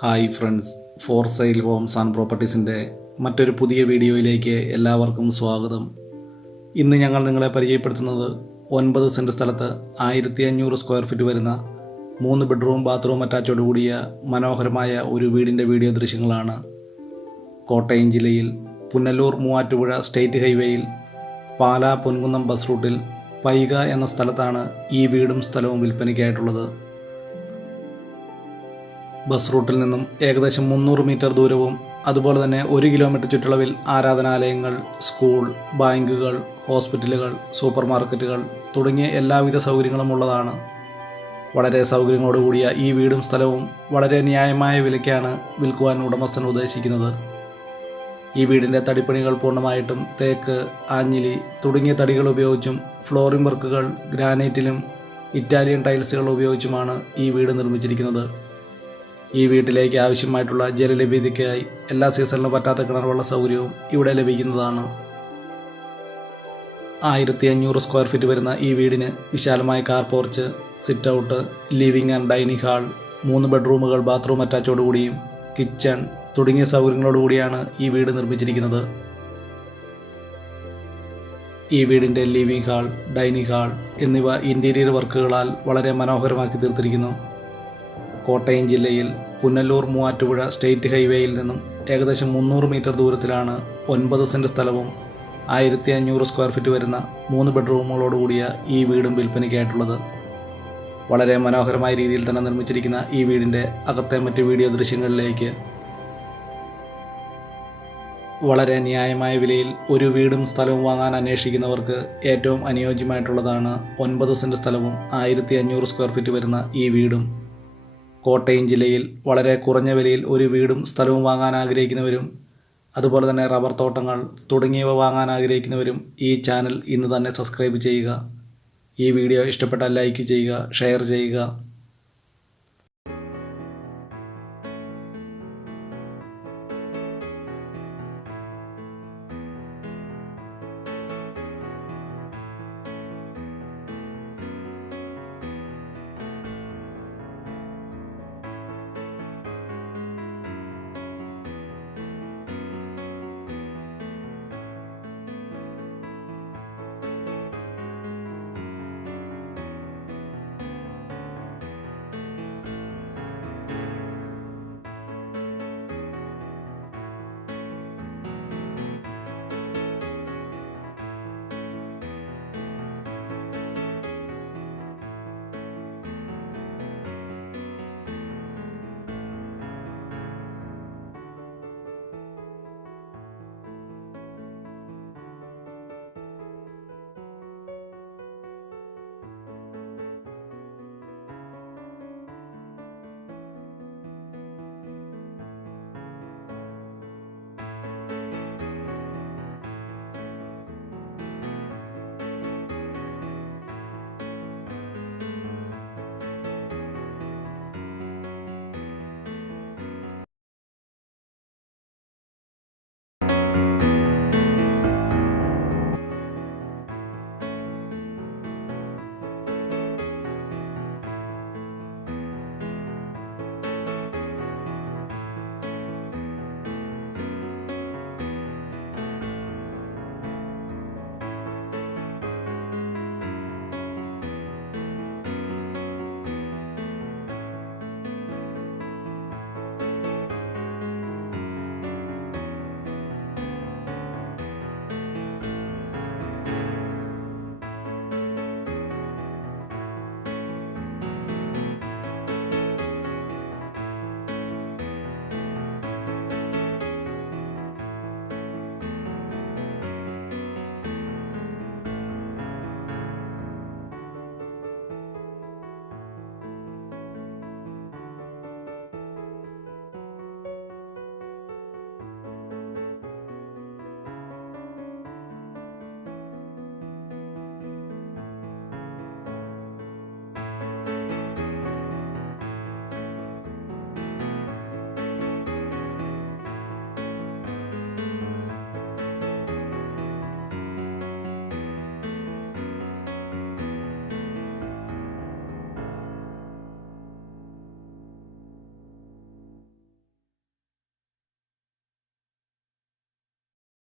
Hi friends, for sale homes and പ്രോപ്പർട്ടീസിൻ്റെ മറ്റൊരു പുതിയ വീഡിയോയിലേക്ക് എല്ലാവർക്കും സ്വാഗതം. ഇന്ന് ഞങ്ങൾ നിങ്ങളെ പരിചയപ്പെടുത്തുന്നത് 9 സെൻറ്റ് സ്ഥലത്ത് 1500 സ്ക്വയർ ഫീറ്റ് വരുന്ന 3 ബെഡ്റൂം ബാത്റൂം അറ്റാച്ചോട് കൂടിയ മനോഹരമായ ഒരു വീടിൻ്റെ വീഡിയോ ദൃശ്യങ്ങളാണ്. കോട്ടയം ജില്ലയിൽ പുനലൂർ മൂവാറ്റുപുഴ സ്റ്റേറ്റ് ഹൈവേയിൽ പാലാ പൊൻകുന്നം ബസ് റൂട്ടിൽ പൈക എന്ന സ്ഥലത്താണ് ഈ വീടും സ്ഥലവും വിൽപ്പനയ്ക്കായിട്ടുള്ളത്. ബസ് റൂട്ടിൽ നിന്നും ഏകദേശം 300 മീറ്റർ ദൂരവും അതുപോലെ തന്നെ 1 കിലോമീറ്റർ ചുറ്റളവിൽ ആരാധനാലയങ്ങൾ, സ്കൂൾ, ബാങ്കുകൾ, ഹോസ്പിറ്റലുകൾ, സൂപ്പർ മാർക്കറ്റുകൾ തുടങ്ങിയ എല്ലാവിധ സൗകര്യങ്ങളും ഉള്ളതാണ്. വളരെ സൗകര്യങ്ങളോടുകൂടിയ ഈ വീടും സ്ഥലവും വളരെ ന്യായമായ വിലയ്ക്കാണ് വിൽക്കുവാൻ ഉടമസ്ഥൻ ഉദ്ദേശിക്കുന്നത്. ഈ വീടിൻ്റെ തടിപ്പണികൾ പൂർണ്ണമായിട്ടും തേക്ക്, ആഞ്ഞിലി തുടങ്ങിയ തടികൾ ഉപയോഗിച്ചും ഫ്ലോറിംഗ് വർക്കുകൾ ഗ്രാനൈറ്റിലും ഇറ്റാലിയൻ ടൈൽസുകൾ ഉപയോഗിച്ചുമാണ് ഈ വീട് നിർമ്മിച്ചിരിക്കുന്നത്. ഈ വീട്ടിലേക്ക് ആവശ്യമായിട്ടുള്ള ജലലഭ്യതയ്ക്കായി എല്ലാ സീസണിലും പറ്റാത്ത കിണറുള്ള സൗകര്യവും ഇവിടെ ലഭിക്കുന്നതാണ്. 1500 സ്ക്വയർ ഫീറ്റ് വരുന്ന ഈ വീടിന് വിശാലമായ car porch, sit out, living and dining hall, 3 ബെഡ്റൂമുകൾ ബാത്റൂം അറ്റാച്ചോടുകൂടിയും കിച്ചൺ തുടങ്ങിയ സൗകര്യങ്ങളോടുകൂടിയാണ് ഈ വീട് നിർമ്മിച്ചിരിക്കുന്നത്. ഈ വീടിൻ്റെ ലിവിംഗ് ഹാൾ, ഡൈനിങ് ഹാൾ എന്നിവ ഇൻറ്റീരിയർ വർക്കുകളാൽ വളരെ മനോഹരമാക്കി തീർത്തിരിക്കുന്നു. കോട്ടയം ജില്ലയിൽ പുനലൂർ മൂവാറ്റുപുഴ സ്റ്റേറ്റ് ഹൈവേയിൽ നിന്നും ഏകദേശം 300 മീറ്റർ ദൂരത്തിലാണ് 9 സെൻറ്റ് സ്ഥലവും 1500 സ്ക്വയർ ഫീറ്റ് വരുന്ന 3 ബെഡ്റൂമുകളോടുകൂടിയ ഈ വീടും വിൽപ്പനയ്ക്കായിട്ടുള്ളത്. വളരെ മനോഹരമായ രീതിയിൽ തന്നെ നിർമ്മിച്ചിരിക്കുന്ന ഈ വീടിൻ്റെ അകത്തെ മറ്റ് വീഡിയോ ദൃശ്യങ്ങളിലേക്ക്. വളരെ ന്യായമായ വിലയിൽ ഒരു വീടും സ്ഥലവും വാങ്ങാൻ അന്വേഷിക്കുന്നവർക്ക് ഏറ്റവും അനുയോജ്യമായിട്ടുള്ളതാണ് 9 സെൻറ്റ് സ്ഥലവും 1500 സ്ക്വയർ ഫീറ്റ് വരുന്ന ഈ വീടും. കോട്ടയം ജില്ലയിൽ വളരെ കുറഞ്ഞ വിലയിൽ ഒരു വീടും സ്ഥലവും വാങ്ങാൻ ആഗ്രഹിക്കുന്നവരും അതുപോലെ തന്നെ റബ്ബർ തോട്ടങ്ങൾ തുടങ്ങിയവ വാങ്ങാൻ ആഗ്രഹിക്കുന്നവരും ഈ ചാനൽ ഇന്ന് തന്നെ സബ്സ്ക്രൈബ് ചെയ്യുക. ഈ വീഡിയോ ഇഷ്ടപ്പെട്ടാൽ ലൈക്ക് ചെയ്യുക, ഷെയർ ചെയ്യുക.